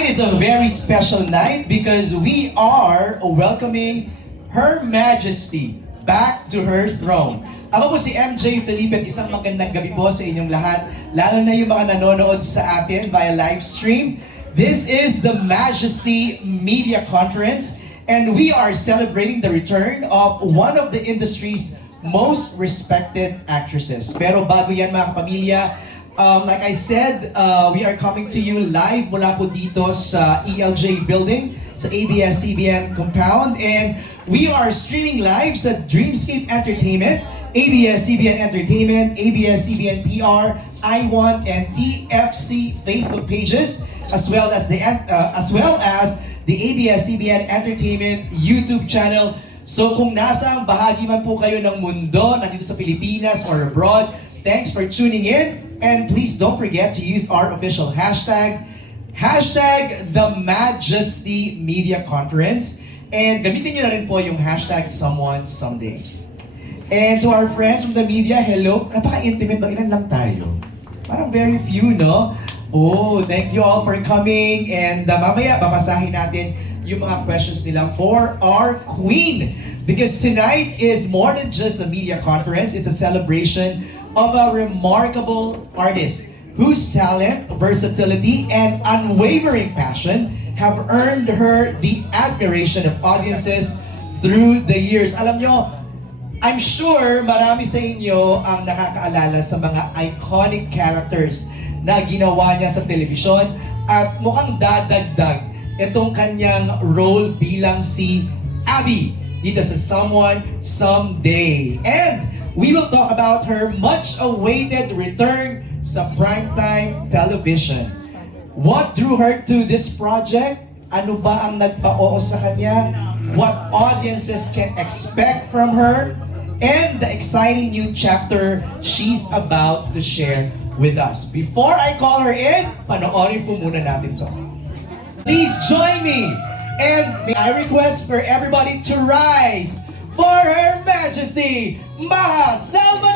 Tonight is a very special night because we are welcoming Her Majesty back to her throne. Ako po si MJ Felipe at isang magandang gabi po sa inyong lahat, lalo na yung mga nanonood sa atin via live stream. This is the Majesty Media Conference and we are celebrating the return of one of the industry's most respected actresses. Pero bago yan mga kapamilya, like I said, we are coming to you live mula po dito sa ELJ building, sa ABS-CBN compound, and we are streaming live sa Dreamscape Entertainment, ABS-CBN Entertainment, ABS-CBN PR, I1 and TFC Facebook pages, as well as the ABS-CBN Entertainment YouTube channel. So kung nasang bahagi man po kayo ng mundo, nandito sa Pilipinas or abroad, thanks for tuning in. And please don't forget to use our official hashtag the Majesty Media Conference. And gamitin nyo na rin po yung hashtag someone someday. And to our friends from the media, hello. Napaka-intimate, no? Ilan lang tayo? Parang very few, no? Oh, thank you all for coming. And mamaya, babasahin natin yung mga questions nila for our queen. Because tonight is more than just a media conference. It's a celebration of a remarkable artist whose talent, versatility, and unwavering passion have earned her the admiration of audiences through the years. Alam nyo, I'm sure marami sa inyo ang nakakaalala sa mga iconic characters na ginawa niya sa telebisyon at mukhang dadagdag itong kanyang role bilang si Abby dito sa Someone Someday. And we will talk about her much-awaited return sa primetime television. What drew her to this project? Ano ba ang nagpa-oo sa kanya? What audiences can expect from her? And the exciting new chapter she's about to share with us. Before I call her in, panoorin po muna natin to. Please join me, and may I request for everybody to rise for Her Majesty, Maha Salvador!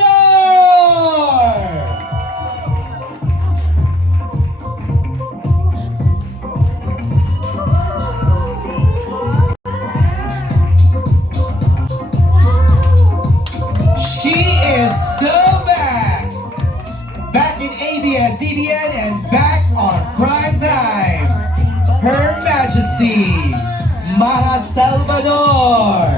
She is so back! Back in ABS-CBN and back on prime time! Her Majesty, Maha Salvador!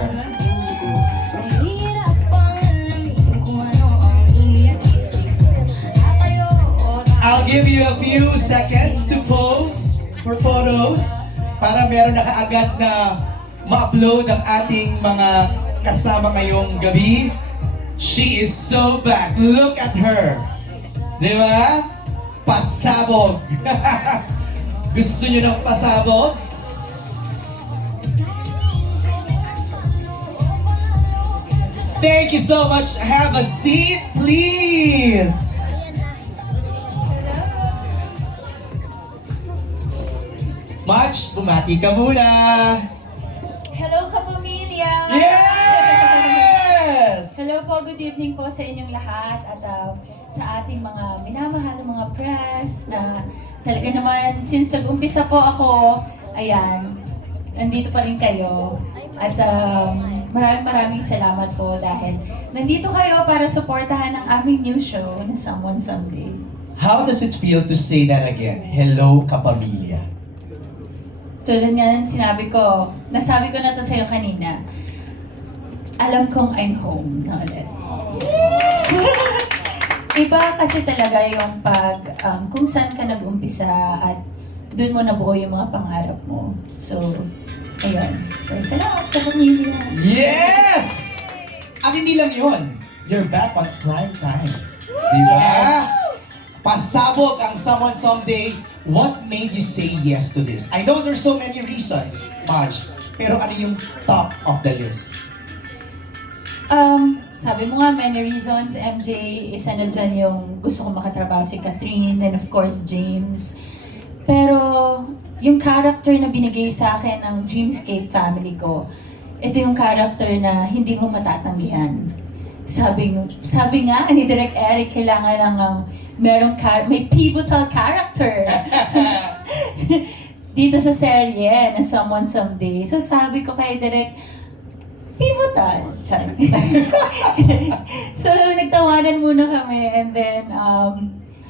I'll give you a few seconds to pose for photos para meron na kaagad na ma-upload ang ating mga kasama ngayong gabi. She is so back. Look at her. Di ba? Pasabog. Gusto nyo ng pasabog? Thank you so much. Have a seat, please. Mach, bumati ka muna. Hello, kapamilya! Yes! Hello po, good evening po sa inyong lahat at sa ating mga minamahal na mga press na talaga naman, since nag-umpisa po ako, ayan, nandito pa rin kayo. At maraming salamat po dahil nandito kayo para suportahan ang aming new show na Someone Someday. How does it feel to say that again? Hello, kapamilya. Tulad nga ng sinabi ko, nasabi ko na to sa'yo kanina, alam kong I'm home na ulit. Yes. Iba kasi talaga yung pag kung saan ka nag-umpisa at dun mo nabuo yung mga pangarap mo. So, ayun. So, salamat ka, pamilya. Yes! At hindi lang yun. You're back on prime time. Diba? Yes. Pasabog ang Someone Someday. What made you say yes to this? I know there's so many reasons, Maj. Pero ano yung top of the list? Sabi mo nga, many reasons, MJ, isa na dyan yung gusto ko makatrabaho si Catherine, and of course, James. Pero, yung character na binigay sa akin ng Dreamscape family ko, ito yung character na hindi mo matatanggihan. Sabi nga ni Direk Eric, kailangan ng may pivotal character. dito sa serye na Someone Someday. So sabi ko kay Direk, pivotal. Char. So nagtawanan muna kami and then,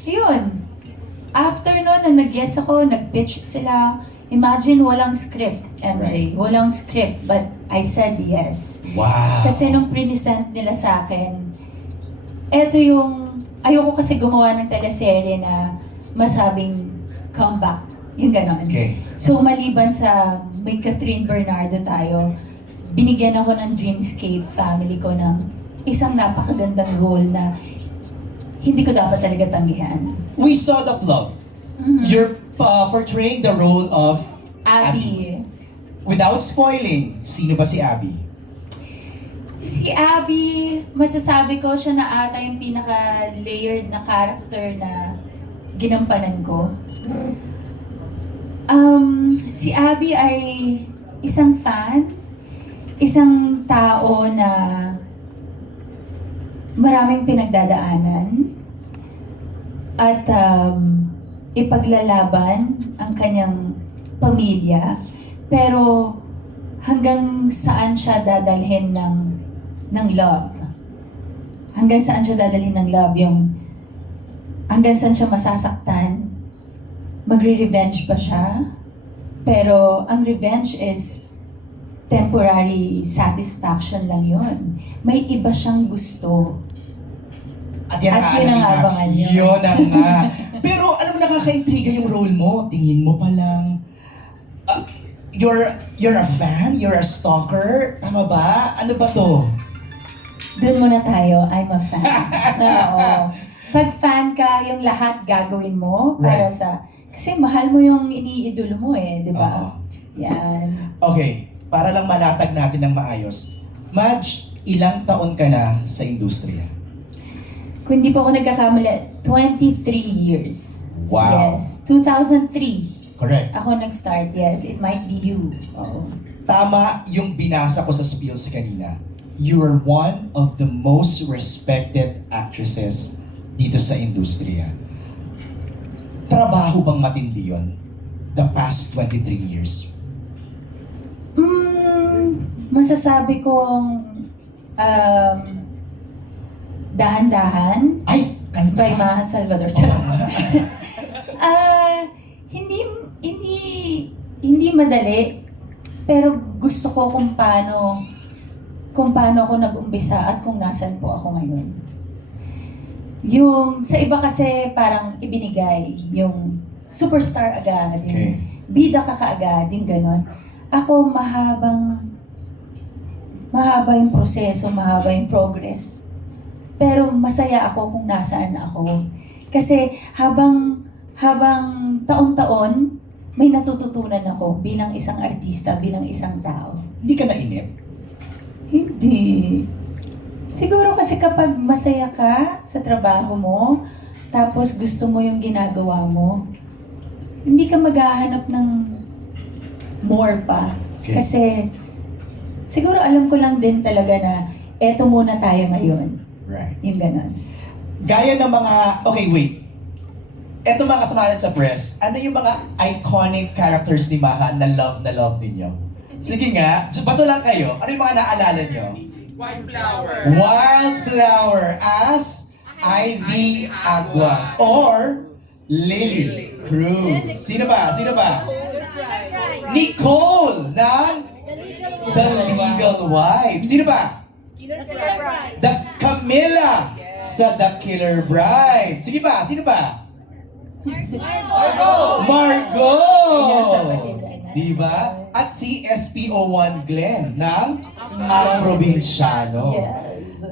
yun. After nun, nung nag-yes ako, nag-pitch sila. Imagine, walang script, MJ. Right. Walang script, but I said yes. Wow. Kasi nung present nila sa akin, eto yung, ayoko kasi gumawa ng teleserye na masabing comeback. Yung ganon. Okay. So maliban sa may Catherine Bernardo tayo, binigyan ako ng Dreamscape family ko ng isang napakagandang role na hindi ko dapat talaga tanggihan. We saw the vlog. You're portraying the role of Abby. Without spoiling, sino ba si Abby? Si Abby, masasabi ko siya na ata yung pinaka-layered na character na ginampanan ko. Si Abby ay isang fan, isang tao na maraming pinagdadaanan at ipaglalaban ang kanyang pamilya, pero hanggang saan siya dadalhin ng love. Hanggang saan siya dadalhin ng love, yung hanggang saan siya masasaktan, magre-revenge ba siya? Pero ang revenge is temporary satisfaction lang yun. May iba siyang gusto. At yan At yun ang abangan niyo. Yun ang nga. Pero alam mo, nakaka-intriga yung role mo. Tingin mo pa lang. You're a fan? You're a stalker? Tama ba? Ano ba to? Doon muna tayo, I'm a fan. Oo. Pag fan ka, yung lahat gagawin mo para Right. sa... Kasi mahal mo yung iniidolo mo eh, di ba? Oo. Yan. Okay, para lang malatag natin ng maayos. Madge, ilang taon ka na sa industriya? Kung hindi po ako nagkakamali, 23 years. Wow. Yes. 2003. Correct. Ako nag-start, yes. It might be you. Oo. Tama yung binasa ko sa spills kanina. You are one of the most respected actresses dito sa industriya. Trabaho bang matindi yun? The past 23 years. Masasabi kong dahan-dahan Ay, kanta by ka. Maha Salvador. Oo nga. Hindi madali, pero gusto ko kung paano ako nag-umpisa at kung nasan po ako ngayon. Yung sa iba kasi parang ibinigay, yung superstar agad, yung Okay. bida ka kaagad, yung ganon. Ako mahaba yung proseso, mahaba yung progress. Pero masaya ako kung nasaan ako. Kasi habang taon-taon, may natututunan ako bilang isang artista, bilang isang tao. Hindi ka nainip? Hindi. Siguro kasi kapag masaya ka sa trabaho mo, tapos gusto mo yung ginagawa mo, hindi ka maghahanap ng more pa. Okay. Kasi siguro alam ko lang din talaga na eto muna tayo ngayon. Right. Yung ganon. Gaya ng mga... Okay, wait. Eto mga kasama natin sa press, ano yung mga iconic characters ni Maha na love ninyo? Sige nga, bato lang kayo. Ano yung mga naalala nyo? Wildflower as Ivy Aguas or Lily Cruz. Sino ba? Nicole ng The Legal Wife. Sino ba? The Camilla sa The Killer Bride. Sige ba? Sino ba? Margo! Diba? At si SPO1 Glenn ng Ang Probinsyano. Yes.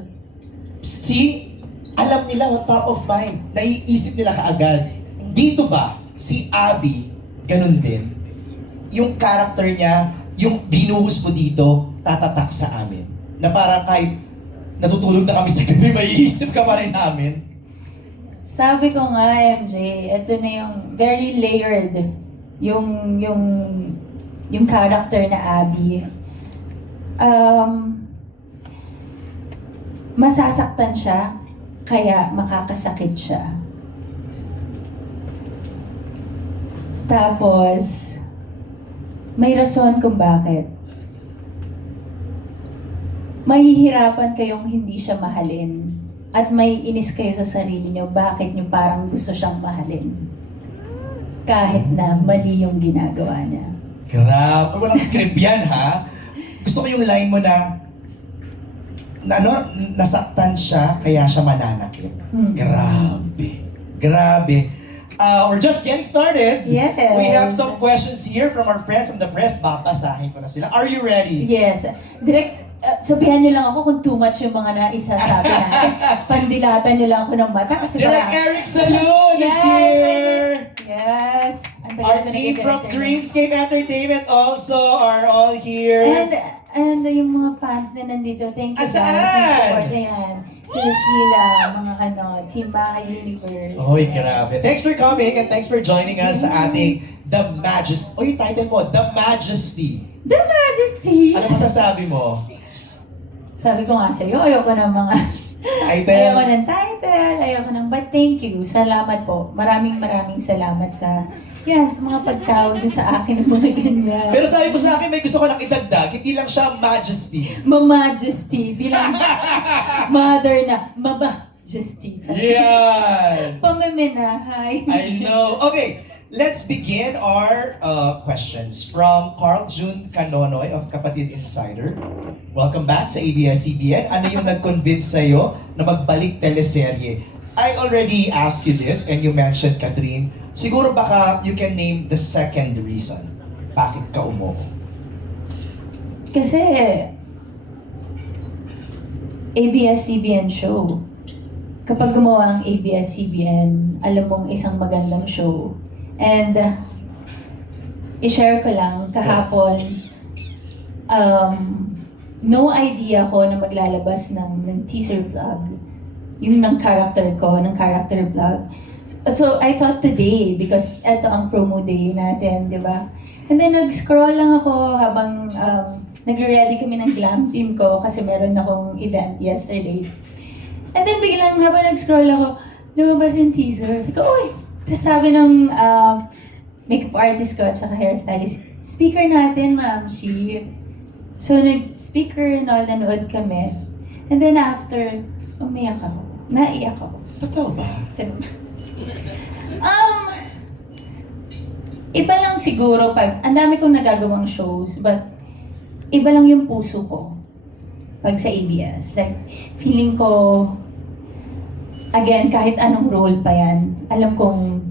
Alam nila, top of mind. Naiisip nila kaagad. Dito ba, si Abby, ganun din. Yung character niya, yung binuhos mo dito, tatatak sa amin. Na parang kahit natutulog na kami sa gabi, maiisip ka pa rin namin. Sabi ko nga, MJ, ito na yung very layered yung character na Abby. Masasaktan siya, kaya makakasakit siya. Tapos, may rason kung bakit. Mahihirapan kayong hindi siya mahalin. At may inis kayo sa sarili niyo, bakit niyo parang gusto siyang mahalin. Kahit na mali yung ginagawa niya. Grabe. Walang script yan, ha? Gusto ko yung line mo na nasaktan siya, kaya siya mananakit. Grabe. Grabe. We're just getting started. Yes. We have some questions here from our friends from the press. Babasahin ko na sila. Are you ready? Yes. Direct, sabihan niyo lang ako kung too much yung mga naisasabi natin. Pandilatan niyo lang ako ng mata kasi Direct Eric Salud is here! Yes. Ang tagal Our ko team naging from director. Dreamscape Entertainment also are all here. And yung mga fans na nandito, thank you guys. Asaan? Yung support na yan. Sila Sheila, mga Team Bahay Universe. Oy, grabe. Thanks for coming and thanks for joining us sa ating The Majesty. Oy, title mo, The Majesty. The Majesty! Ano masasabi mo? Sabi ko nga sa'yo, ayoko ng mga... Title? Ayoko ng title, ayoko ng... But thank you, salamat po. Maraming salamat sa... Yan, sa mga pagtawag nyo sa akin ng mga ganyan. Pero sabi mo sa akin, may gusto ko lang idagdag, hindi lang siya Majesty. Majesty, bilang mother na, Majesty. Yan! Pamiminahay. I know. Okay, let's begin our questions from Carl June Canonoy of Kapatid Insider. Welcome back sa ABS-CBN. Ano yung nag-convince sa'yo na magbalik teleserye? I already asked you this and you mentioned, Catherine, siguro baka you can name the second reason bakit ka umuo. Kasi, ABS-CBN show. Kapag gumawa ang ABS-CBN, alam mong isang magandang show. And, i-share ko lang, kahapon, no idea ko na maglalabas ng teaser vlog. Yung ng character ko, ng character vlog. So, I thought today, because ito ang promo day natin, di ba? And then, nag-scroll lang ako habang nagre-ready kami ng glam team ko kasi meron akong event yesterday. And then, biglang habang nag-scroll ako, lumabas yung teaser. Sabi ko, uy! Tapos sabi ng makeup artist ko at saka hairstylist, speaker natin, Ma'am Shi. So, nag-speaker and all, nanood kami. And then after, umiyak ako. Naiyak ako. Totoo ba? Iba lang siguro pag, ang dami kong nagagawang shows, but iba lang yung puso ko pag sa ABS. Like, feeling ko, again, kahit anong role pa yan, alam kong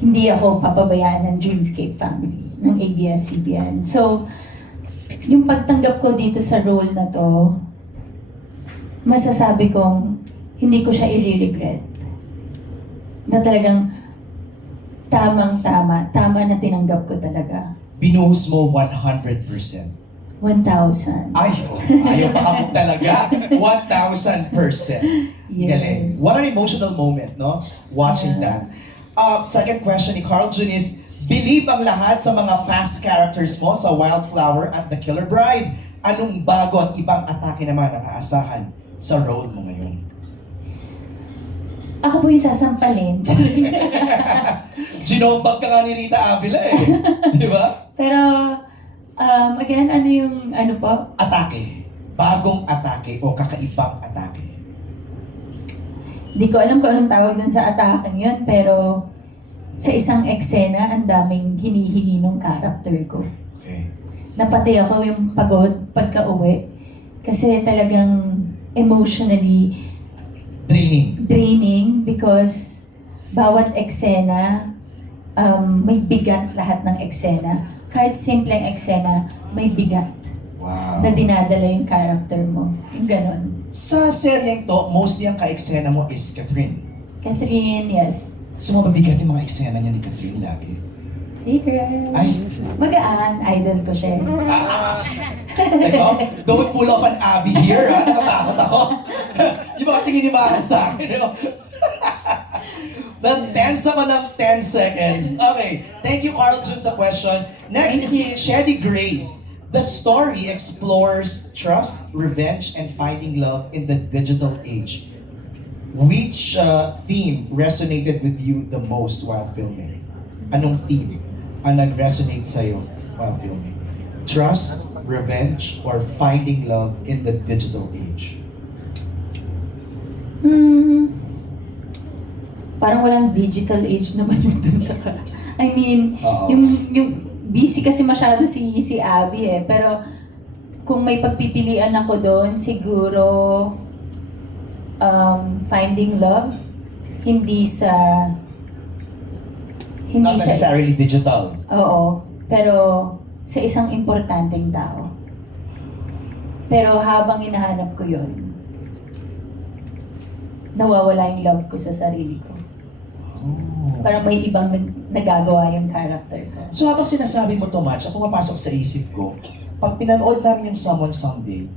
hindi ako papabayaan ng Dreamscape family, ng ABS-CBN. So, yung pagtanggap ko dito sa role na to, masasabi kong hindi ko siya i-regret. Na talagang tama na tinanggap ko talaga. Binuhos mo 100%. 1,000. Ay, ayaw pakabog talaga. 1,000%. Yes. Galing. What an emotional moment, no? Watching Yeah. that. Second question ni Carl Jun is, believe ang lahat sa mga past characters mo sa Wildflower at The Killer Bride. Anong bago at ibang atake naman ang aasahan sa role mo ngayon? Ako po yung sasampalin. Ginombag ka nga ni Rita Avila eh. Di ba? Pero, again, ano yung, ano po? Atake. Bagong atake o kakaibang atake. Di ko alam kung anong tawag dun sa atake yun, pero sa isang eksena, ang daming hinihingi ng character ko. Okay. Napati ako yung pagod pagka-uwi. Kasi talagang emotionally draining because bawat eksena, may bigat lahat ng eksena. Kahit simpleng eksena, may bigat Wow. na dinadala yung character mo. Yung ganon. Sa seryeng to, mostly ang ka-eksena mo is Catherine. Catherine, yes. So mababigat yung mga eksena niya ni Catherine lagi. Secret. Ay. Magaan, idol ko siya. Teka, don't pull off an Abby here, ha? Natatakot ako. Yung mga tingin ni Mara sa akin, no? Tense ako ng 10 seconds. Okay, thank you Carl Jun sa question. Next Thank is you. Chedi Grace. The story explores trust, revenge, and finding love in the digital age. Which theme resonated with you the most while filming? Anong theme ang nag-resonate sa'yo Well, tell me. Trust, revenge, or finding love in the digital age? Parang walang digital age naman yung dun sa I mean, Oo. yung busy kasi masyado si Abby eh. Pero kung may pagpipilian ako doon, siguro finding love, hindi sa Not necessarily digital. Oo, pero sa isang importanteng tao. Pero habang hinahanap ko yun, nawawala yung love ko sa sarili ko. Oh. Parang may ibang nagagawa yung character ko. So habang sinasabi mo to, Match, ang pumapasok sa isip ko, pag pinanood namin yung Someone Someday,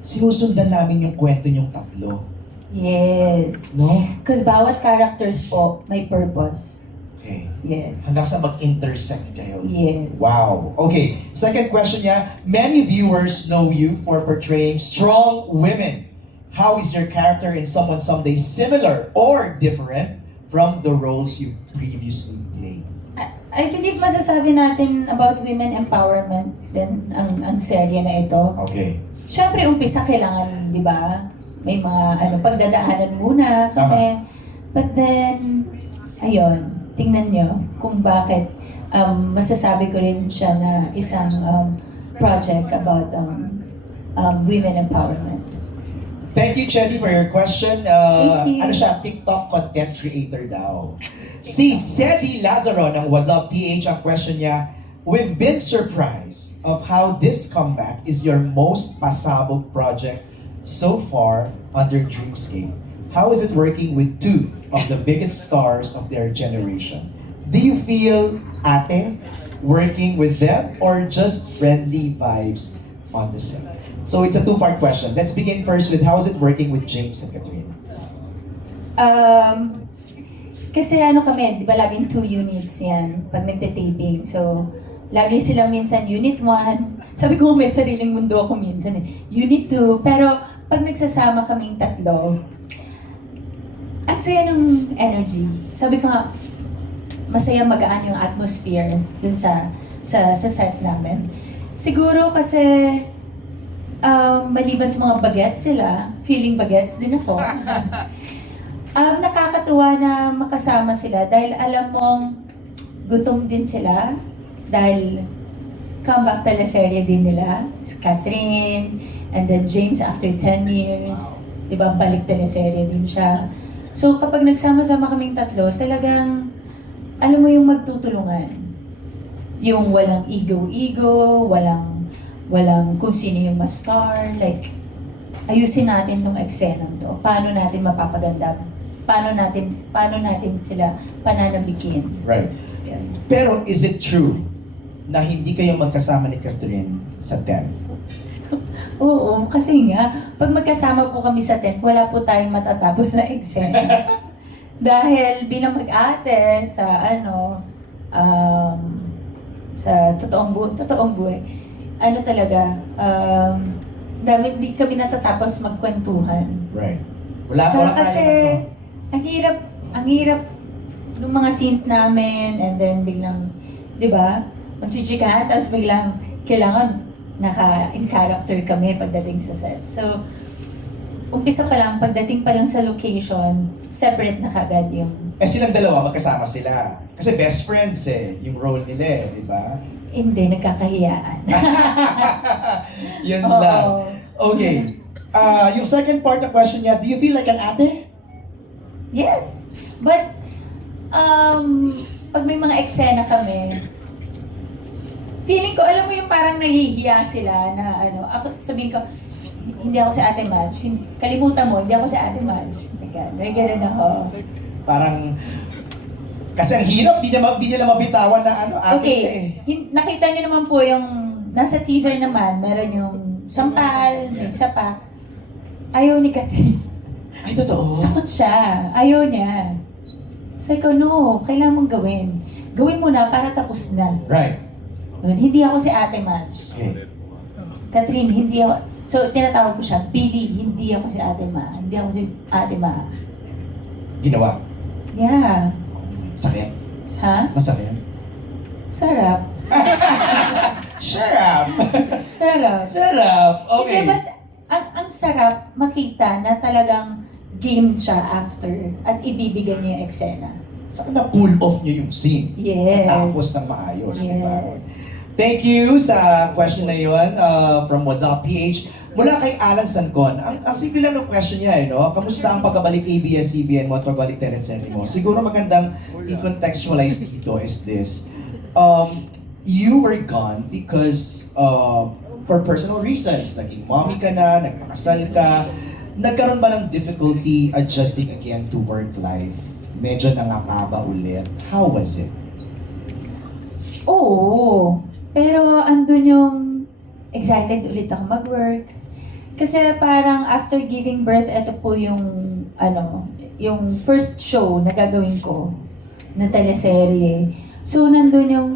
sinusundan namin yung kwento niyong tatlo. Yes. No? Because bawat characters po may purpose. Okay. Yes. Hanggang sa mag-intersect kayo. Yes. Wow. Okay. Second question niya. Many viewers know you for portraying strong women. How is your character in Someone Someday similar or different from the roles you previously played? I believe masasabi natin about women empowerment din ang serye na ito. Okay. Siyempre, umpisa kailangan, di ba? May mga pagdadaanan muna kami. But then, ayun, tingnan nyo kung bakit masasabi ko rin siya na isang project about women empowerment. Thank you, Chetty, for your question. Thank you. Ano siya? TikTok content creator daw. Si Sedi Lazaro ng What's Up PH, ang question niya, we've been surprised of how this comeback is your most pasabog project so far under Dreamscape. How is it working with two of the biggest stars of their generation? Do you feel ate working with them or just friendly vibes on the set? So it's a two-part question. Let's begin first with how is it working with James and Catherine? Kasi kami, di ba laging 2 units yan pag nagte-taping. So, lagi sila minsan unit 1. Sabi ko may sariling mundo ako minsan eh. Unit 2. Pero pag nagsasama kaming tatlo, ang saya ng energy. Sabi ko nga, masaya magaan yung atmosphere dun sa set namin. Siguro kasi maliban sa mga bagets sila, feeling bagets din ako. Nakakatuwa na makasama sila dahil alam mong gutom din sila dahil comeback teleserye din nila, si Catherine, and then James after 10 years, di ba, balik teleserye din siya. So kapag nagsama-sama kaming tatlo, talagang alam mo yung magtutulungan. Yung walang ego-ego, walang kung sino yung mas star, like, ayusin natin tong eksenang to. Paano natin mapapaganda? Paano natin sila pananabikin? Right. Yan. Pero is it true na hindi kayo magkasama ni Catherine sa 10? Oo, kasi nga, pag magkasama po kami sa tent, wala po tayong matatapos na eksena. Dahil bilang mag-ate sa sa totoong buhay, hindi kami natatapos magkwentuhan. Right. Wala Kasi, ang hirap ng mga scenes namin, and then biglang, di ba, magchichikahan, tapos biglang kailangan in character kami pagdating sa set. So, umpisa pa lang, pagdating pa lang sa location, separate na kagad yung... silang dalawa, magkasama sila. Kasi best friends yung role nila di ba? Hindi, nagkakahiyaan. Yun Oo. lang. Okay. Yung second part ng question niya, do you feel like an ate? Yes. But, pag may mga eksena kami, feeling ko, alam mo yung parang nahihiya sila na ako sabihin ko, hindi ako si Ate Madge. Kalimutan mo, hindi ako si Ate Madge. May ganun ako. Parang, kasi ang hirap, di nila mabitawan na ate Okay, eh. nakita niyo naman po yung, nasa teaser naman, meron yung sampal, may sapak. Ayaw ni Catherine. Ay, totoo? Takot siya. Ayaw niya. Sabi ko, no, kailangan mong gawin. Gawin mo na para tapos na. Right. Hindi ako si Ate Madge. Okay. Catherine, hindi ako. So, tinatawag ko siya, Billy, hindi ako si Ate Ma. Hindi ako si Ate Ma. Ginawa. Yeah. Masakit. Ha? Masakit. Sarap. Shut up! Sarap. Shut up! Okay. Hindi, but ang sarap makita na talagang game siya after at ibibigay niya yung eksena. Saka na-pull off niyo yung scene. Yes. Tapos ng maayos, di ba? Yes. Thank you sa question na yun from WhatsApp PH. Mula kay Alan Sancon, ang simple lang ng question niya, no? Kamusta ang pagbabalik ABS-CBN mo at pagbabalik teleserye mo? Siguro magandang i-contextualize dito is this. You were gone because for personal reasons. Naging mommy ka na, nagpakasal ka. Nagkaroon ba ng difficulty adjusting again to work life? Medyo nangangaba ulit. How was it? Oo. Pero andun yung excited ulit ako mag-work. Kasi parang after giving birth, ito po yung yung first show na gagawin ko na teleserye. So nandun yung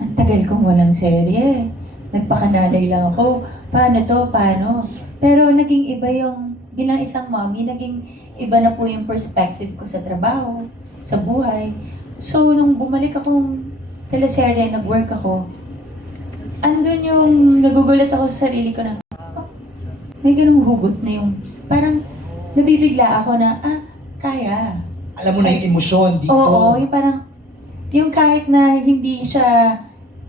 ang tagal kong walang serye. Nagpakanalay lang ako. Paano to? Paano? Pero naging iba yung, bilang isang mommy, naging iba na po yung perspective ko sa trabaho, sa buhay. So, nung bumalik akong teleserye, nag-work ako, andun yung nagugulat ako sa sarili ko na, oh, may ganung hugot na yung, parang nabibigla ako na, kaya. Alam mo na yung emosyon dito. Oo, yung parang, yung kahit na hindi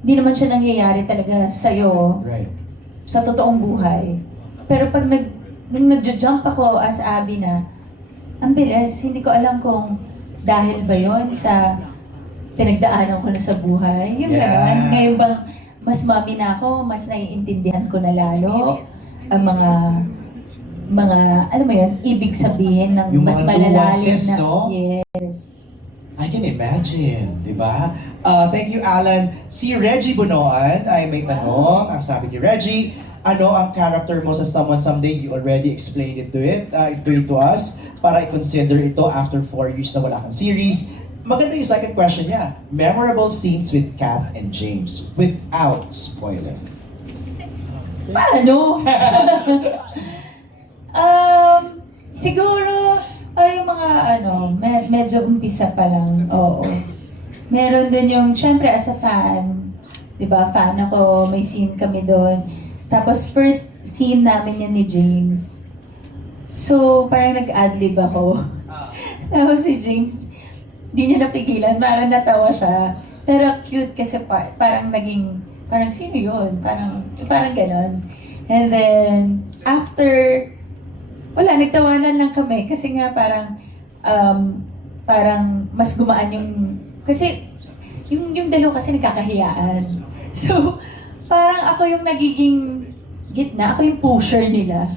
naman siya nangyayari talaga sa'yo, Right. sa totoong buhay. Pero pag nung nagja-jump ako as Abby na, ang bilis, hindi ko alam kung dahil ba yon sa pinagdaanan ko na sa buhay. Yung gano'n. Ngayon bang mas mami na ako, mas naiintindihan ko na lalo ang mga, alam mo yun, ibig sabihin ng Yung mas mga malalalim nuances, na, no? yes. I can imagine, di ba? Thank you, Alan. Si Reggie Bunoan ay may tanong. Ang sabi ni Reggie, ano ang character mo sa Someone Someday? You already explained it to us para i-consider ito after 4 years na wala kang series. Maganda yung second question niya. Memorable scenes with Kath and James without spoiler. Paano? Siguro, yung mga medyo umpisa pa lang, oo. Meron din yung, syempre as a fan, di ba, fan ako, may scene kami doon. Tapos first scene namin yan ni James. So, parang nag-adlib ako. Tapos si James, di niya napigilan, parang natawa siya. Pero cute kasi parang sino yun? Parang ganon. And then, after, wala, nagtawanan lang kami kasi nga parang mas gumaan yung, kasi yung dalawa kasi nagkakahiyaan. So, parang ako yung nagiging gitna, ako yung pusher nila.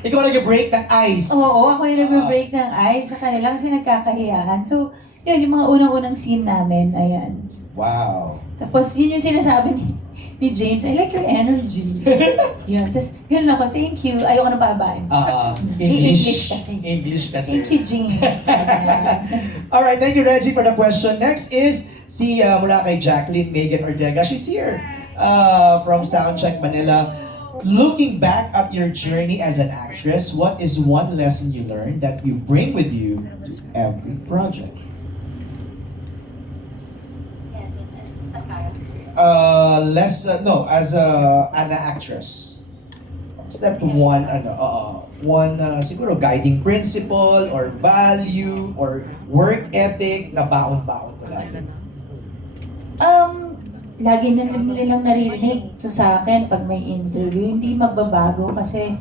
Ikaw nag-break ng ice. Oo, ako yung nag-break ng ice sa kanila kasi nagkakahiyaan. So, yun, yung mga unang-unang scene namin, ayan. Wow. Tapos, yun yung sinasabi ni James, I like your energy. Yun, tapos, ganun ako, thank you. Ayoko na babae. English kasi. English kasi. Thank you, James. Alright, thank you, Reggie, for the question. Next is mula kay Jacqueline Megan Ortega. She's here from Soundcheck Manila. Looking back at your journey as an actress, what is one lesson you learned that you bring with you to every project? Yes, as a character. As an actress. What's that one siguro guiding principle or value or work ethic na baon-baon ko lagi? Lagi na nilang naririnig to sa akin pag may interview, hindi magbabago kasi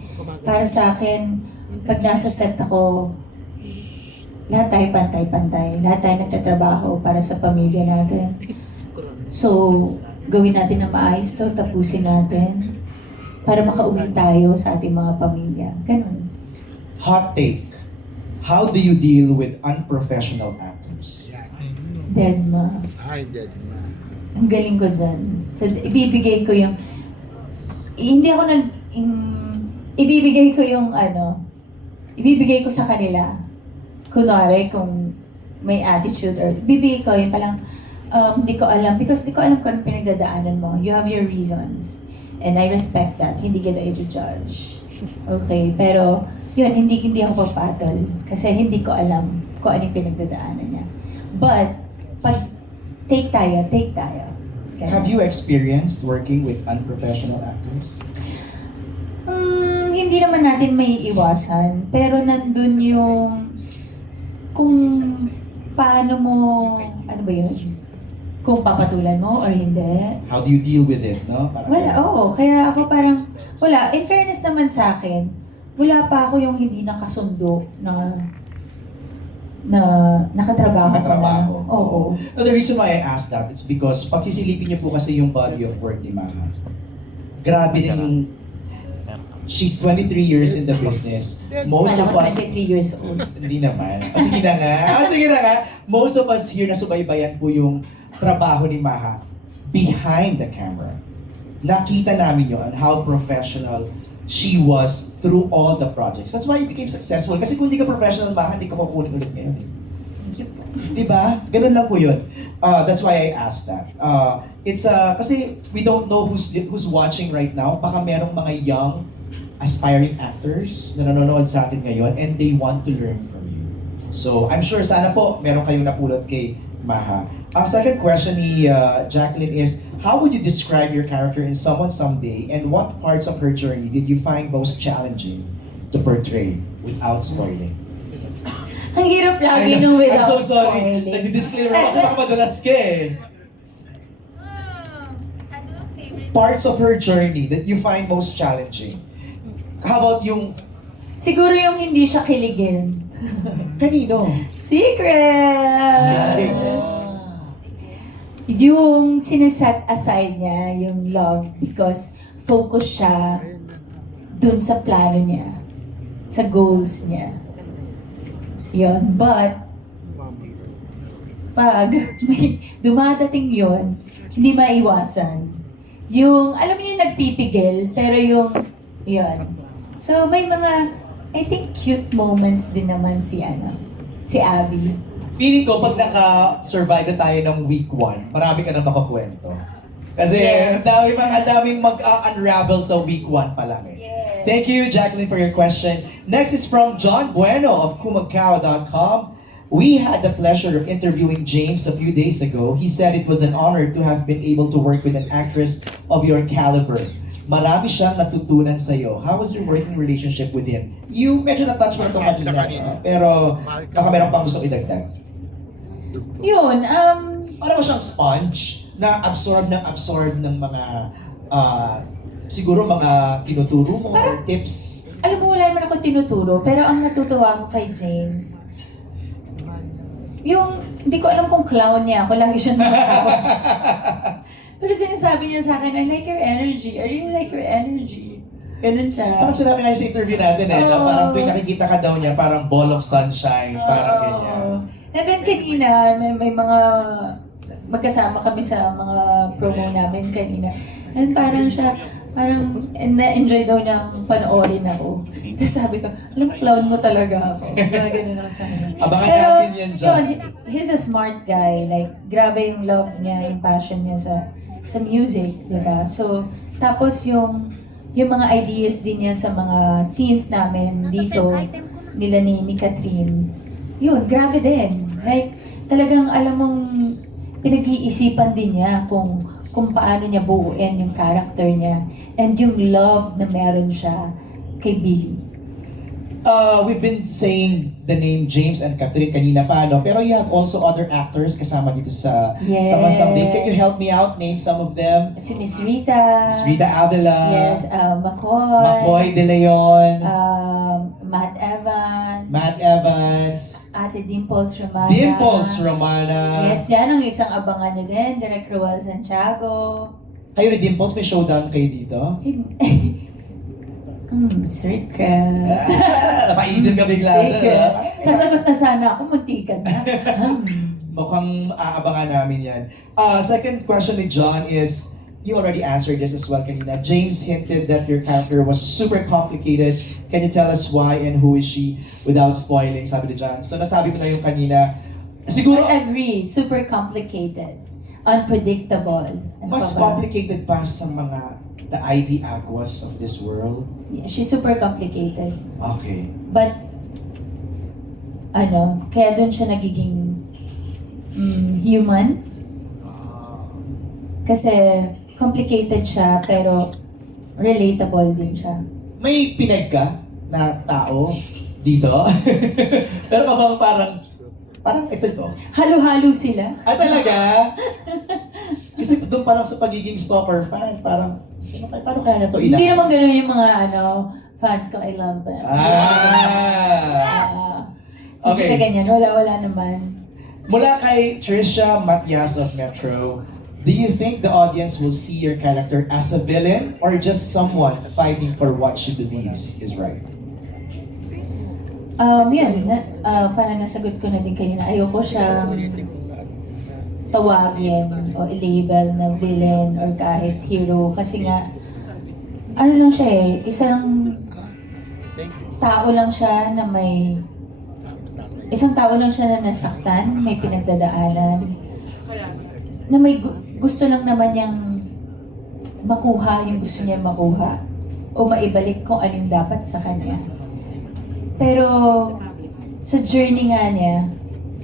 para sa akin, pag nasa set ako, lahat tayo pantay-pantay. Lahat tayo nagtatrabaho para sa pamilya natin. So, gawin natin na maayos to, tapusin natin para makauwi tayo sa ating mga pamilya. Ganun. Hot take. How do you deal with unprofessional actors? Dead ma. Ay, dead ma. Ang galing ko dyan. So, ibibigay ko yung... ibibigay ko yung ibibigay ko sa kanila. Kunwari, kung may attitude or ibibigay ko yung palang, hindi ko alam, because hindi ko alam kung ano pinagdadaanan mo. You have your reasons. And I respect that. Hindi kita i-judge. Okay, pero yun, hindi ako papatol. Kasi hindi ko alam kung ano yung pinagdadaanan niya. But, pag take tayo, take tayo. Ganun. Have you experienced working with unprofessional actors? Hindi naman natin may iwasan, pero nandun yung kung paano mo, ano ba yun? Kung papatulan mo or hindi. How do you deal with it, no? Parang Wala, oo. Kaya ako parang, wala. In fairness naman sa akin, wala pa ako yung hindi nakasundo na nakatrabaho ko na. Nakatrabaho. Oo. No, the reason why I asked that is because pag sisilipin niyo po kasi yung body of work ni Maha, grabe na yung she's 23 years in the business. Most of Alam ko, us 23 years old. hindi naman. Sige na nga. Sige na nga. Most of us here na subaybayan po yung trabaho ni Maha behind the camera. Nakita namin yun how professional she was through all the projects. That's why you became successful. Kasi kung hindi ka professional, Maha, hindi ka kukunin ulit ngayon. Thank you po. Diba? Ganun lang po yun. That's why I asked that. Kasi we don't know who's watching right now. Baka merong mga young aspiring actors na nanonood sa atin ngayon and they want to learn from you. So, I'm sure sana po meron kayong napulot kay Maha. Ang second question ni Jacqueline is, how would you describe your character in Someone Someday and what parts of her journey did you find most challenging to portray without spoiling? Ang hirap lagi I know. nung without I'm so sorry. spoiling. Nagdi-disclaimer ako kasi baka madalas ka eh. Parts of her journey that you find most challenging. How about yung Siguro yung hindi siya kiligin. kanino? Secret! Yung sineset aside niya, yung love, because focus siya dun sa plano niya, sa goals niya. Yun. But, pag may dumadating yun, hindi maiwasan. Yung, alam niyo yung nagpipigil, pero yung, yun. So, may mga, I think, cute moments din naman si Abby. Feeling ko, pag naka-survive na tayo ng week 1, marami ka na makakwento. Kasi Yes. ang daming mag-unravel sa week 1 pa lang eh. Yes. Thank you, Jacqueline, for your question. Next is from John Bueno of kumagkao.com. We had the pleasure of interviewing James a few days ago. He said it was an honor to have been able to work with an actress of your caliber. Marami siyang natutunan sa'yo. How was your working relationship with him? You medyo na-touch mo ito kanina, pero baka meron pang gusto idagdag. Yun, Para ba siyang sponge na absorb ng mga siguro mga tinuturo mo or tips? alam mo, wala naman ako tinuturo, pero ang natutuwa ko kay James, yung, hindi ko alam kung clown niya ako, lagi siya nakatawa. Pero sinasabi niya sa akin, I like your energy, I really like your energy. Ganun siya. Parang sinabi nga sa interview natin na parang tuwing nakikita ka daw niya, parang ball of sunshine, parang ganyan. And then kanina, may mga, magkasama kami sa mga promo namin kanina. And parang siya, parang na-enjoy daw niyang panoorin ako. Tapos sabi ko, alam mo, clown mo talaga ako. Mga ganun ako sa kanya. Abangan natin yan, John. He's a smart guy. Like, grabe yung love niya, yung passion niya sa music, di ba? So, tapos yung mga ideas din niya sa mga scenes namin dito, nila ni Catherine, yun, grabe din. Like, talagang alam mong pinag-iisipan din niya kung paano niya buuin yung character niya and yung love na meron siya kay Billy. We've been saying the name James and Catherine kanina pa, no? Pero you have also other actors kasama dito sa Yes. Someone Someday. Can you help me out? Name some of them. Si Miss Rita. Miss Rita Avila. Yes, McCoy. McCoy De Leon. Matt Evans. Matt Evans. Ate Dimples Romana. Dimples Romana. Yes, yan ang isang abangan niya din. Direk Roel Santiago. Kayo ni Dimples, may showdown kayo dito? Secret. Napaisip ka bigla. Secret. Sasagot na sana ako, muntikan na. Mukhang aabangan namin yan. Second question ni John is, you already answered this as well kanina. James hinted that your character was super complicated. Can you tell us why and who is she without spoiling, sabi ni John. So nasabi mo na yung kanina. Siguro, I agree, super complicated. Unpredictable. Ano mas pa ba? complicated pa sa mga the Ivy Aguas of this world. She's super complicated. Okay. But, kaya doon siya nagiging human. Kasi complicated siya, pero relatable din siya. May pinag ka na tao dito? Pero parang ito. Halo-halo sila. Ah, talaga? Kasi doon parang sa pagiging stalker fan, parang, paano kaya niya to ina? Hindi naman ganun yung mga fans ko. I love them. Okay. Kasi ganyan, wala naman. Mula kay Trisha Matias of Metro, do you think the audience will see your character as a villain or just someone fighting for what she believes is right? Parang nasagot ko na din kanina. Ayoko siyang tawagin o i-label na villain or kahit hero kasi nga ano lang siya isang tao lang siya na isang tao lang siya na nasaktan, may pinagdadaanan, na may gusto lang naman niyang makuha yung gusto niya makuha o maibalik kung ano yung dapat sa kanya. Pero sa journey nga niya,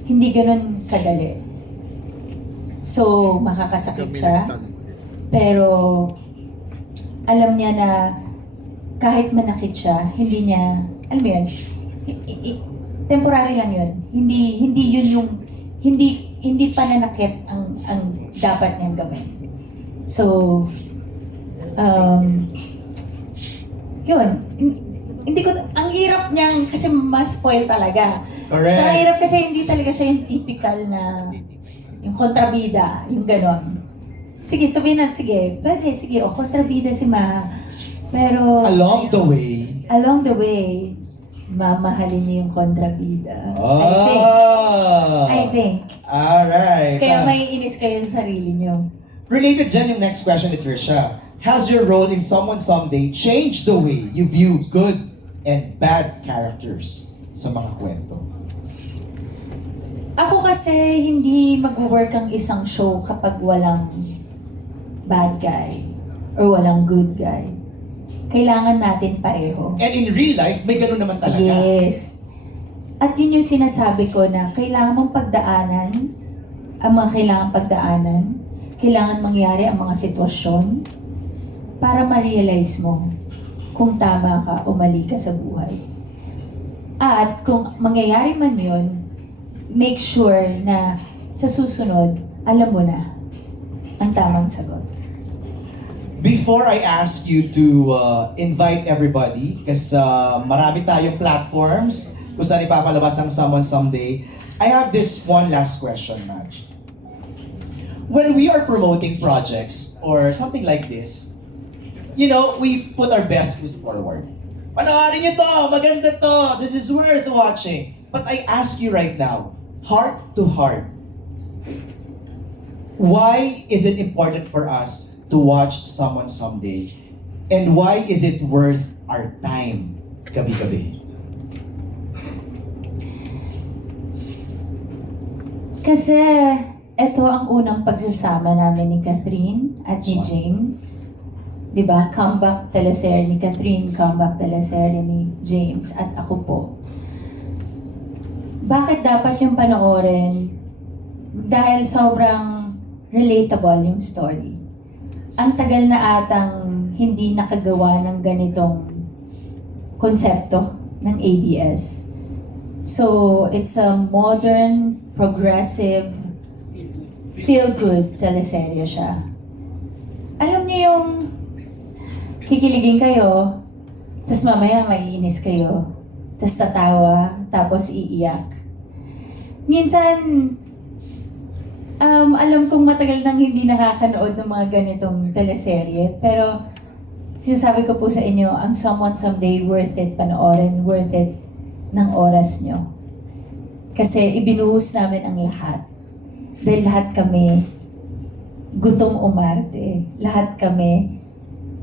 hindi ganun kadali. So, makakasakit siya, pero alam niya na kahit manakit siya, hindi niya, alam mo yun, temporary lang yun. Hindi yun yung, hindi pananakit ang dapat niyang gawin. So, yun. Hindi ko, ang hirap niyang, kasi ma-spoil talaga. Correct. So, ang hirap kasi hindi talaga siya yung typical na, yung kontrabida, yung ganon. Sige, sabihin natin, sige, kontrabida si Ma. Pero, Along the way, mamahalin niyo yung kontrabida. Oh! I think. Alright. Kaya may inis kayo sa sarili niyo. Related dyan yung next question ni Trisha. Has your role in Someone Someday changed the way you view good and bad characters sa mga kwento? Ako kasi hindi mag-work ang isang show kapag walang bad guy or walang good guy. Kailangan natin pareho. And in real life, may ganun naman talaga. Yes. At yun yung sinasabi ko na kailangan mong pagdaanan ang mga kailangan pagdaanan, kailangan mangyari ang mga sitwasyon para ma-realize mo kung tama ka o mali ka sa buhay. At kung mangyayari man yun, make sure na sa susunod, alam mo na ang tamang sagot. Before I ask you to invite everybody, kasi marami tayong platforms kung saan ipapalabas ang Someone Someday, I have this one last question, Madge. When we are promoting projects or something like this, you know, we put our best foot forward. Panoorin niyo to! Maganda to! This is worth watching. But I ask you right now, heart to heart, why is it important for us to watch Someone Someday? And why is it worth our time gabi-gabi? Kasi ito ang unang pagsasama namin ni Catherine at ni James. Diba? Comeback teleserye ni Catherine, comeback teleserye ni James at ako po. Bakit dapat yung panoorin? Dahil sobrang relatable yung story. Ang tagal na atang hindi nakagawa ng ganitong konsepto ng ABS. So, it's a modern, progressive, feel-good teleserye siya. Alam niyo yung kikiligin kayo, tapos mamaya maiinis kayo, tapos tatawa, tapos iiyak. Minsan, alam kong matagal nang hindi nakakanood ng mga ganitong teleserye, pero sinasabi ko po sa inyo, ang Someone Someday worth it panoorin, worth it ng oras nyo. Kasi ibinuhos namin ang lahat. Dahil lahat kami gutom umarte. Lahat kami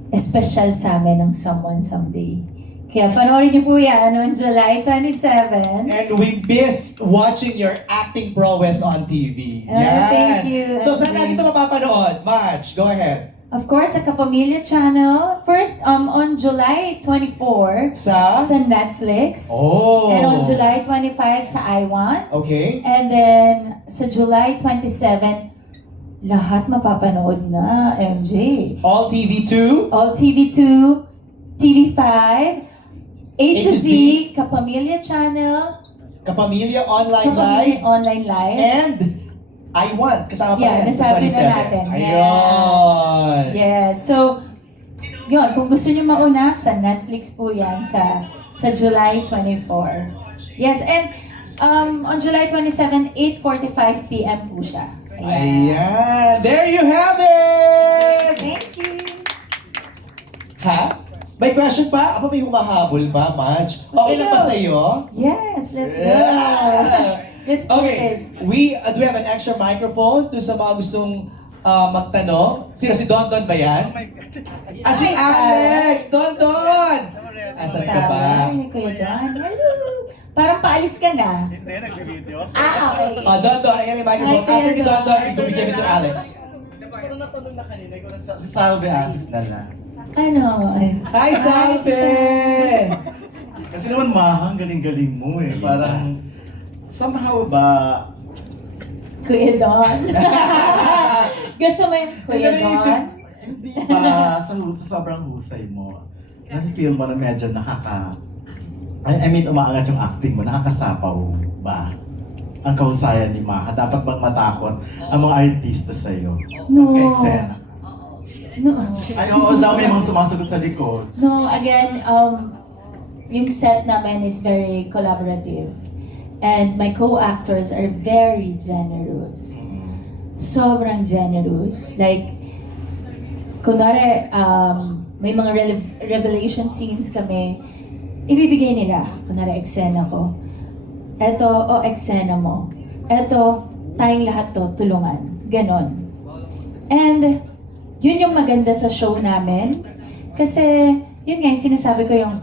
espesyal sa amin ng Someone Someday. Kaya panoorin niyo po yan on July 27. And we missed watching your acting prowess on TV. Thank you. So saan natin ito mapapanood? Madge, go ahead. Of course, sa Kapamilya Channel. First, on July 24 Sa? Netflix. Oh. And on July 25 sa iWant. Okay. And then, sa July 27, lahat mapapanood na, MJ. All TV2, All TV2, TV5, A to Z, Kapamilya Channel, Kapamilya Online Kapamilya Live, Online Live. and I Want. Kasama pa Yeah, yan. nasabi na 27. natin. Ayun. Yes, so, yun, kung gusto nyo mauna, sa Netflix po yan, sa July 24. Yes, and on July 27, 8:45 p.m. po siya. Ayan. There you have it! Thank you. Ha? May question pa? Ako may humahabol pa, Madge. Okay lang ba sa'yo? Yes, let's go. Yeah. Let's do Okay, this. we do have an extra microphone to sa mga gustong magtanong. Sino? Si Don Don ba yan? Si Hi, Alex! Don Don! Asan ka ba? Hi, Kuya Don. Hello. Parang paalis ka na. Hindi, nag-video. Okay. Don Don, ayan yung microphone. Hi, Kuya After ni Don Don, Don. bigyan ito Alex. Pero natanong na kanina, ikaw na si Salve Asis na lang. Ano? Hi, Salve! Kasi naman mahang galing-galing mo eh. Parang, somehow ba, Kuya Don. Gusto mo yung Kuya Don? hindi ba sa sobrang husay mo, na-feel mo na medyo I mean, umaangat yung acting mo, nakakasapaw ba ang kahusayan ni Maha? Dapat bang matakot ang mga artista sa'yo? No. Kay Xena. No. Ay, oo, dami mga sumasagot sa likod. No, again, yung set namin is very collaborative. And my co-actors are very generous. Sobrang generous. Like, kunwari, may mga revelation scenes kami, ibibigay nila. Kunwari, eksena ko. Eto, eksena mo. Eto, tayong lahat to, tulungan. Ganon. And, yun yung maganda sa show namin. Kasi, yun nga yung sinasabi ko yung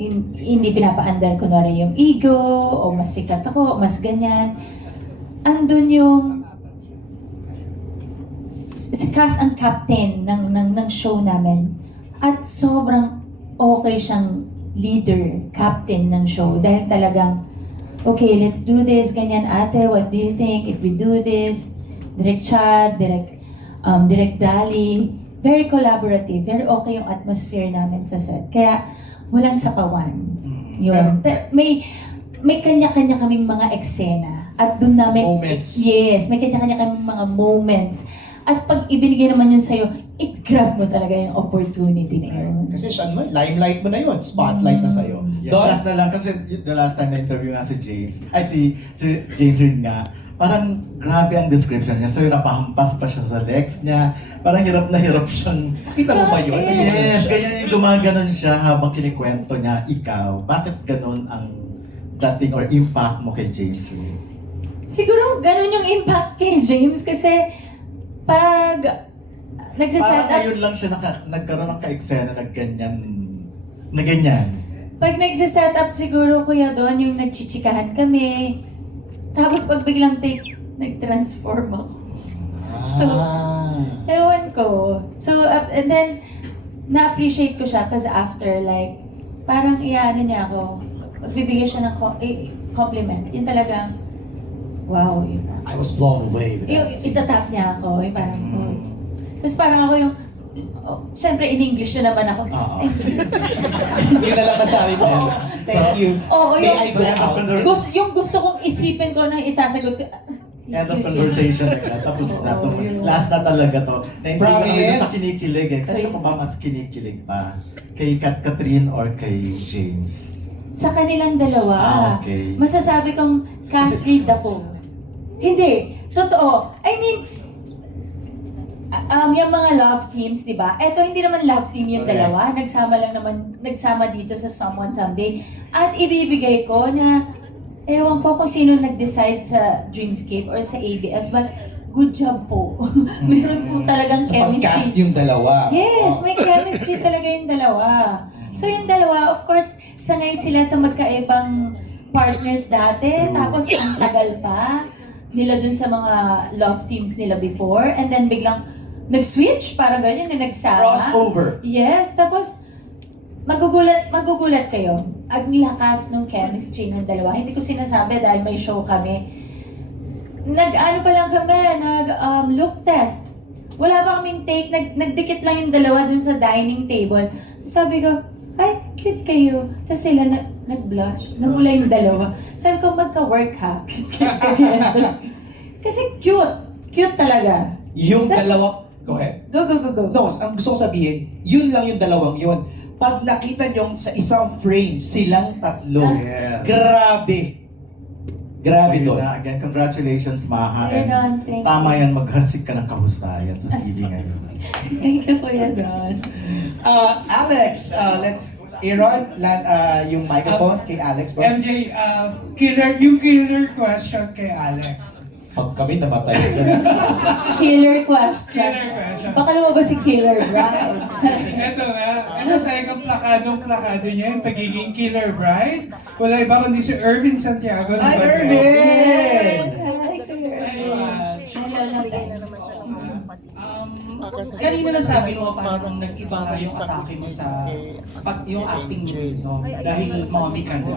hindi pinapa-under ko na rin yung ego, o mas sikat ako, o mas ganyan. Andun yung sikat ang captain ng show namin. At sobrang okay siyang leader, captain ng show. Dahil talagang, okay, let's do this, ganyan ate, what do you think if we do this? Direct Chad, Direct Dali, very collaborative, very okay yung atmosphere namin sa set. Kaya walang sapawan. Yun. May kanya-kanya kaming mga eksena. At doon namin... Moments. Yes, may kanya-kanya kaming mga moments. At pag ibinigay naman yun sa'yo, i-grab mo talaga yung opportunity na yun. Kasi siya mo, limelight mo na yun. Spotlight na sa'yo. Yes, Don? last na lang kasi the last time na interview nga si James, si James Reid nga, parang grabe ang description niya. So yung napahampas pa siya sa legs niya, parang hirap na hirap siyang... Kita mo ba yun? Yes, ganyan yung gumaganon siya habang kinikwento niya, ikaw, bakit ganon ang dating or impact mo kay James Reid? Siguro ganun yung impact kay James kasi pag nagsiset Parang up... ngayon lang siya nagkaroon ng ka-eksena na ganyan. Pag nagsiset up siguro kuya doon, yung nagchichikahan kami. Tapos pag biglang take, nag-transform ako. So, ewan ko. So, and then, na-appreciate ko siya kasi after like, parang iyaano niya ako, magbibigay siya ng compliment. Yun talagang, wow, yun. I was blown away with Yung that scene. itatap niya ako, yung parang, oh. Tapos parang ako yung, syempre in English na naman ako. Oo. Thank you. Yun na lang nasabi mo. Thank you. Oo, May I yung, go out? yung gusto kong isipin ko na isasagot ko. End of conversation na yan. Tapos na to. Last na talaga to. Na hindi ko Promise? sa kinikilig eh. Kanino ko ba mas kinikilig pa? Kay Catherine or kay James? Sa kanilang dalawa. Okay. Masasabi kong Catherine ako. Hindi. Totoo. I mean, yung mga love teams, di ba? Eto, hindi naman love team yung Correct. dalawa. Nagsama dito sa Someone Someday. At ibibigay ko na, ewan ko kung sino nag-decide sa Dreamscape or sa ABS, but good job po. Meron po talagang Sa pag-cast chemistry. yung dalawa. Yes, may chemistry talaga yung dalawa. So yung dalawa, of course, sanay sila sa magkaibang partners dati. Tapos ang tagal pa nila dun sa mga love teams nila before. And then biglang nag-switch, parang ganyan na nagsama. Crossover. Yes, tapos magugulat kayo. Ang lakas ng chemistry ng dalawa. Hindi ko sinasabi dahil may show kami. nag-ano pa lang kami, look test. Wala pa kaming take, nagdikit lang yung dalawa dun sa dining table. Sabi ko, ay, cute kayo. Tapos sila nag-blush, namula yung dalawa. Sabi ko, magka-work ha. Cute kayo. Kasi cute talaga. Yung Tas- dalawa, go ahead. Go. No, ang gusto kong sabihin, yun lang yung dalawang yun. Pag nakita nyo sa isang frame, silang tatlo. Yes. Grabe Ayun to. na, again, congratulations, Maha. Kuya And Don, thank tama you. yan, maghasik ka ng kahusayan sa TV ngayon. Thank you, Kuya Don. Alex, let's, Aaron, yung microphone kay Alex. Boss. MJ, yung killer question kay Alex. Pag kami namatay. Killer question. Killer question. Baka lumabas si Killer Bride. Ito nga, ano talagang plakado niya, yung pagiging killer bride. Wala iba kundi si Irvin Santiago. Hi, Irvin! Hi, Kuya Irvin. Hello lang tayo. Kanina nasabi mo parang nag-iba nga yung atake mo sa yung acting mo dito dahil mommy ka na.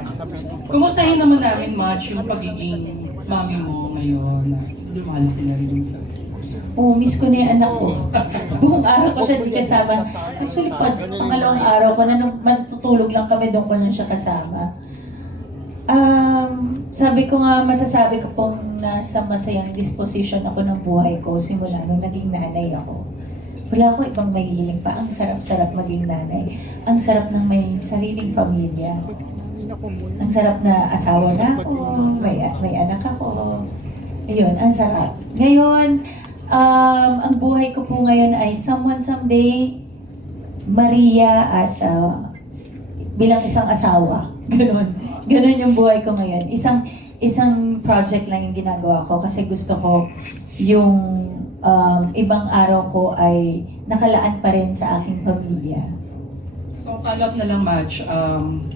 Kumustahin naman namin, Match, yung pagiging mommy mo ngayon na lumalaki na rin sa... Oh, miss ko na yung anak ko. Buong araw ko siya di kasama. Actually, pangalawang araw ko na nung matutulog lang kami doon ko lang siya kasama. Sabi ko nga, masasabi ko pong nasa masayang disposition ako ng buhay ko simula nung naging nanay ako. Wala akong ibang mahihiling pa. Ang sarap-sarap maging nanay. Ang sarap ng may sariling pamilya. Ang sarap na asawa na ako, may anak ako. Ayun, ang sarap. Ngayon, ang buhay ko po ngayon ay someone someday, Maria at bilang isang asawa. Ganon yung buhay ko ngayon. Isang project lang yung ginagawa ko kasi gusto ko yung ibang araw ko ay nakalaan pa rin sa aking pamilya. So, follow-up na lang, Match.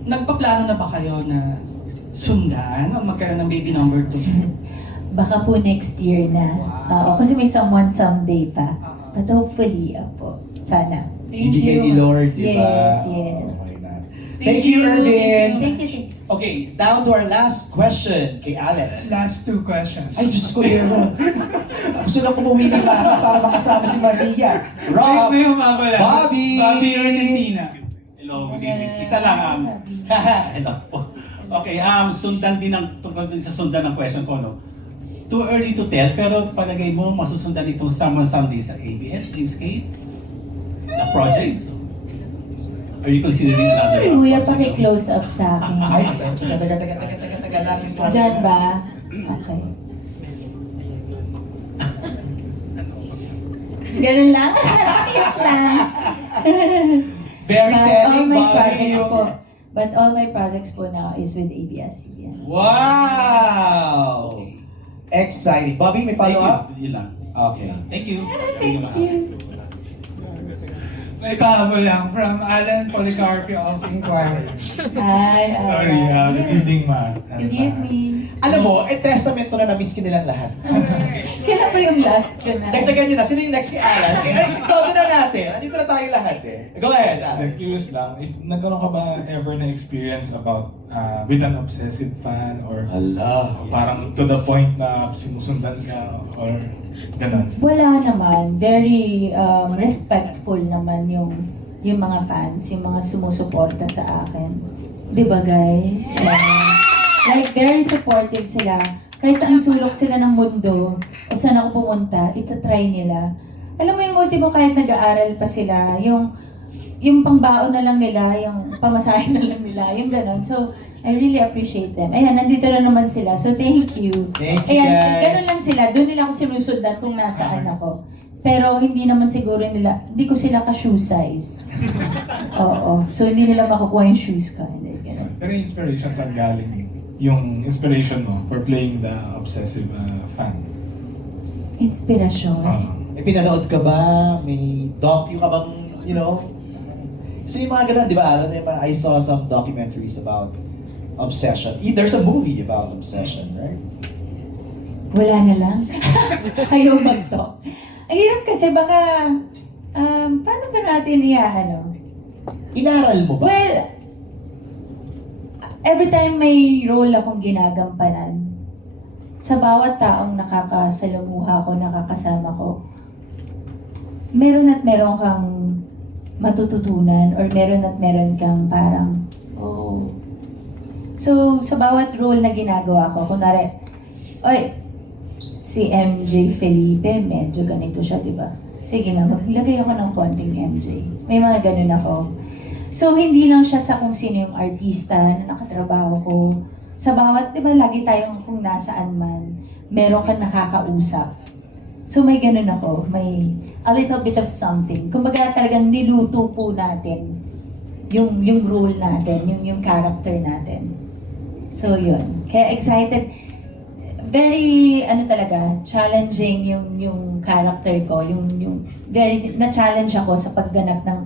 Nagpaplano na ba kayo na sundan o magkaroon ng baby number 2? Baka po next year na. Kasi may someone someday pa. But hopefully, po. Sana. Ibigay ni Lord, di ba? Yes, yes. Okay na. Thank you, Irvin. Thank you. Okay, down to our last question kay Alex. Last two questions. Ay, Diyos ko, Aaron. Gusto na umuwi ni Mara para makasama si Maria. Rob, May humaba lang. Bobby! Bobby Argentina. Hello, good evening. Isa lang. Hello po. Okay, sundan din ang tungkol din sa sundan ng question ko, no? Too early to tell, pero palagay mo masusundan itong Summer Sunday sa ABS, Dreamscape, na project. So, are you considering another Kuya, project? paki-close up sa akin. Ay, taga lang yung project. Diyan ba? Okay. Ganun lang? lang. Very telling, Bobby. But all my projects po now is with ABS-CBN. Wow! Exciting. Bobby, may follow-up? Yun lang. Okay. Thank you. Thank you. May pahabol lang from Alan Policarpio of Inquirer. Hi, Sorry, good evening, Ma. Good evening. Alam mo, testament to na na-miss ko nilang lahat. Kailan ba yung last ko na? Dagdagan nyo na. Sino yung next kay Alan? Ay, todo na natin. Andito na tayo lahat eh. Go ahead, Alan. Curious lang, if nagkaroon ka ba ever na experience about with an obsessive fan or Hala. parang to the point na sinusundan ka or ganun? Wala naman. Very respectful naman yung mga fans, yung mga sumusuporta sa akin. Di ba, guys? Like, very supportive sila. Kahit saan sulok sila ng mundo o saan ako pumunta, itatry nila. Alam mo yung ultimo, kahit nag-aaral pa sila, yung pangbaon na lang nila, yung pamasahin na lang nila, yung ganon. So, I really appreciate them. Ayan, nandito na naman sila. So, thank you. Thank you, Ayan, guys. ganon lang sila. Doon nila ako sinusundan kung nasaan ako. Pero hindi naman siguro nila, hindi ko sila ka-shoe size. Oo. So, hindi nila makukuha yung shoes ko. Hindi, ganon. Pero yung inspiration saan galing? Yung inspiration mo for playing the obsessive fan? Inspirasyon. May pinanood ka ba? May docu ka bang, you know? Kasi yung mga ganun, di ba, Alan? I saw some documentaries about obsession. There's a movie about obsession, right? Wala na lang. Ayaw mag-talk. Ang hirap kasi baka, paano ba natin Inaral mo ba? Well, every time may role akong ginagampanan, sa bawat taong nakakasalamuha ko, nakakasama ko, meron at meron kang matututunan or meron at meron kang parang, oh. So, sa bawat role na ginagawa ko, kunwari, oy, si MJ Felipe, medyo ganito siya, di ba? Sige nga, maglagay ako ng konting MJ. May mga ganun ako. So, hindi lang siya sa kung sino yung artista na nakatrabaho ko. Sa bawat, di ba, lagi tayong kung nasaan man, meron kang nakakausap. So, may ganun ako. May a little bit of something. Kumbaga talagang niluto po natin yung role natin, yung character natin. So, yun. Kaya excited. Very, talaga, challenging yung character ko. Yung very, na-challenge ako sa pagganap ng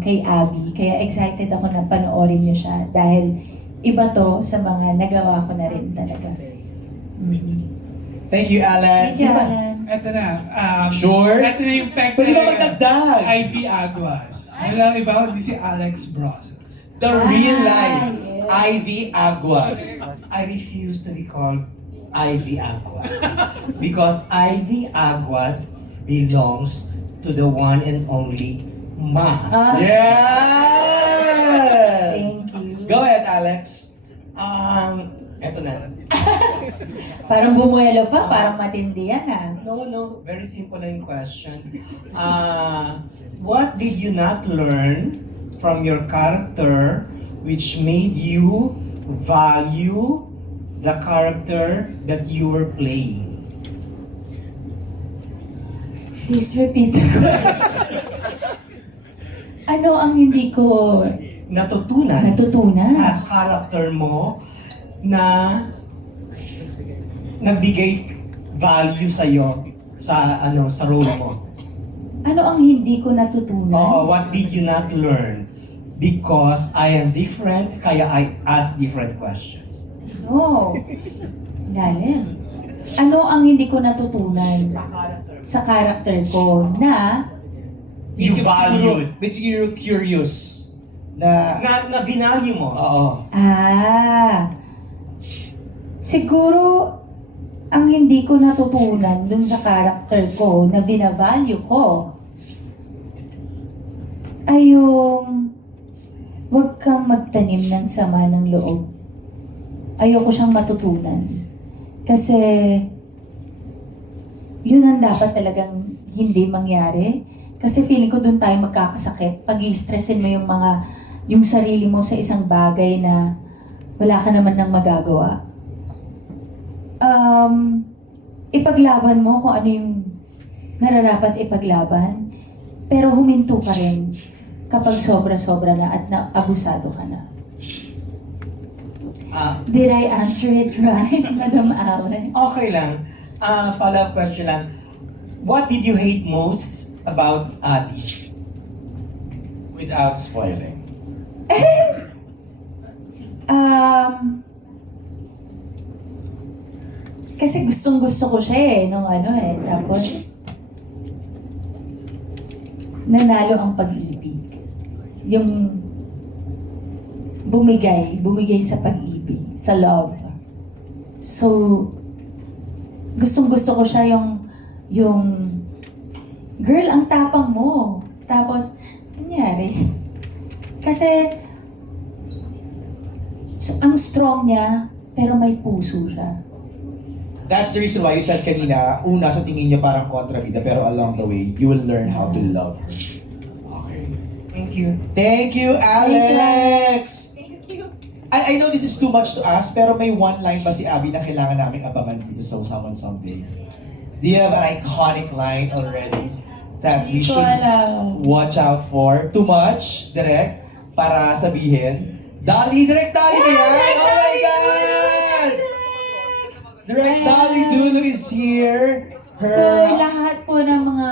kay Abby. Kaya excited ako na panoorin niyo siya. Dahil iba to sa mga nagawa ko na rin talaga. Thank you, Alan. Thank you, Sino ba? Alan. Ito na. Sure? Ito na yung pek. Pwede ba magdagdag? Ivy Aguas. Walang iba kundi si Alex Brosas. The real Ah, life, yes. Ivy Aguas. I refuse to be called Ivy Aguas because Ivy Aguas belongs to the one and only Ma. Ah, Yes! Thank you. Go ahead, Alex. Eto na. Parang bumuelo pa, parang matindi yan ah. No, very simple na yung question. What did you not learn from your character which made you value the character that you were playing? Please repeat the question. Ano ang hindi ko Natutunan natutunan? sa character mo na nagbigay value sa sa role mo. Ano ang hindi ko natutunan? What did you not learn? Because I am different, kaya I ask different questions. No. Lalim. Ano ang hindi ko natutunan sa character ko na You valued. Basically, you're curious. Na, Na binalyo mo. oo. Siguro ang hindi ko natutunan dun sa character ko na binavalue ko ay yung huwag kang magtanim ng sama ng loob. Ayoko siyang matutunan. Kasi yun ang dapat talagang hindi mangyari. Kasi feeling ko dun tayo magkakasakit. Pag i-stressin mo yung sarili mo sa isang bagay na wala ka naman nang magagawa. Ipaglaban mo kung ano yung nararapat ipaglaban, pero huminto ka rin kapag sobra-sobra na at naabusado ka na. Did I answer it right, Madam Alex? Okay lang. Follow-up question lang. What did you hate most about Abby? Without spoiling. Kasi gustong-gusto ko siya tapos nanalo ang pag-ibig. Yung bumigay sa pag-ibig, sa love. So, gustong-gusto ko siya yung girl, ang tapang mo. Tapos, nangyari. Kasi, ang strong niya, pero may puso siya. That's the reason why you said kanina, una sa tingin niya parang kontrabida, pero along the way, you will learn how to love her. Okay. Thank you. Thank you, Alex! Thank you. I know this is too much to ask, pero may one line ba si Abby na kailangan namin abangan dito sa Someone Someday? Do you have an iconic line already that we Hindi ko should alam. watch out for? Too much, direct, para sabihin? Direct Dali ba yan? Oh my God! Direct Dali Duno is here. So, lahat po ng mga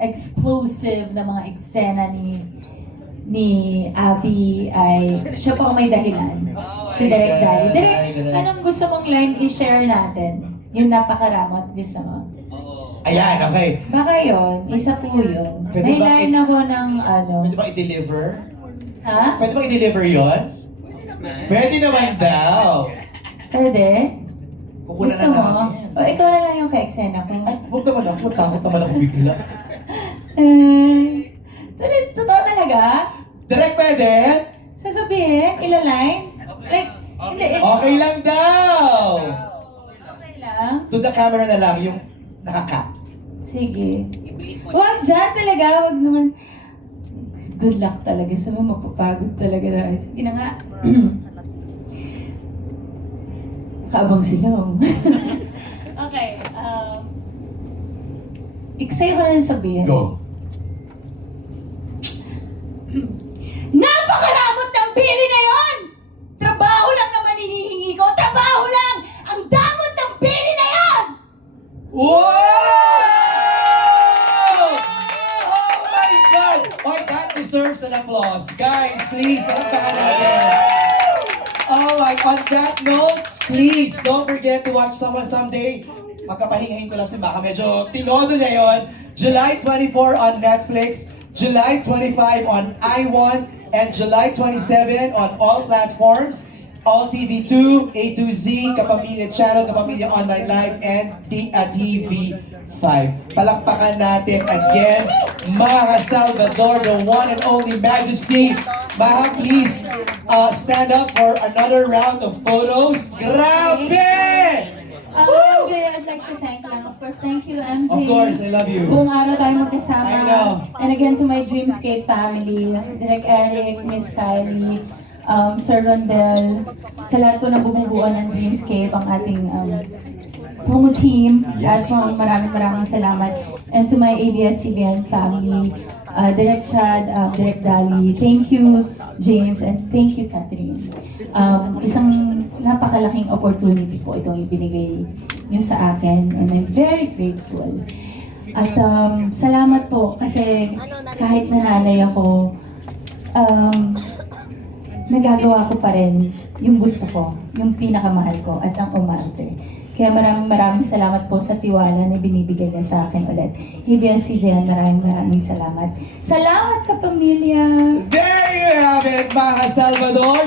explosive na mga eksena ni Abby ay siya po ang may dahilan. Si Direk Dali. Direk, anong gusto mong line i-share natin? Yung napakaramot, gusto mo? Ayan, okay. Baka yun, isa po yun. Pwede May ba line ako ng Pwede ba i-deliver? Ha? Pwede ba i-deliver yun? Pwede naman daw. Pwede? Kukunan Gusto na mo? namin. O, ikaw na lang yung ka-eksena ko. Ay, huwag naman ako. Takot naman ako bigla. Totoo talaga? Direct pwede? Sasabihin? Ilaline? Like, hindi. Okay lang daw! Okay lang? To the camera na lang, yung nakaka. Sige. Wag dyan talaga, wag naman. Good luck talaga. Sabi mo, mapapagod talaga. Sige na nga. Kaabang sila. Oh. Okay. Sa'yo ko na sabihin. Go. Napakaramot ng bili na yon! Trabaho lang naman hinihingi ko. Trabaho lang! Ang damot ng bili na yon! Wow! Oh my God! Oh, that deserves an applause. Guys, please, palakpakan natin. Oh my, on that note, please don't forget to watch Someone Someday. Magkapahingahin ko lang si Maka. Medyo tinodo niya yon. July 24 on Netflix, July 25 on iWant, and July 27 on all platforms. All TV2, A to Z, Kapamilya Channel, Kapamilya Online Live, and TV5. Palakpakan natin again, Maha Salvador, the one and only Majesty. Maha, please stand up for another round of photos. Grabe! MJ, I'd like to thank lang. Of course, thank you, MJ. Of course, I love you. Buong araw tayo magkasama. I know. And again, to my Dreamscape family, Direk Eric, Miss Kylie, Sir Rondel, sa lahat po ng bumubuo ng Dreamscape, ang ating buong team. Yes. At maraming salamat. And to my ABS-CBN family, Direk Shad, Direk Dali, thank you, James, and thank you, Catherine. Isang napakalaking opportunity po itong ibinigay niyo sa akin, and I'm very grateful. At salamat po kasi kahit nananay ako, nagagawa ko pa rin yung gusto ko, yung pinakamahal ko, at ang umarte. Kaya maraming salamat po sa tiwala na binibigay niya sa akin ulit. ABS-CBN, maraming salamat. Salamat, kapamilya! There you have it, Maha Salvador.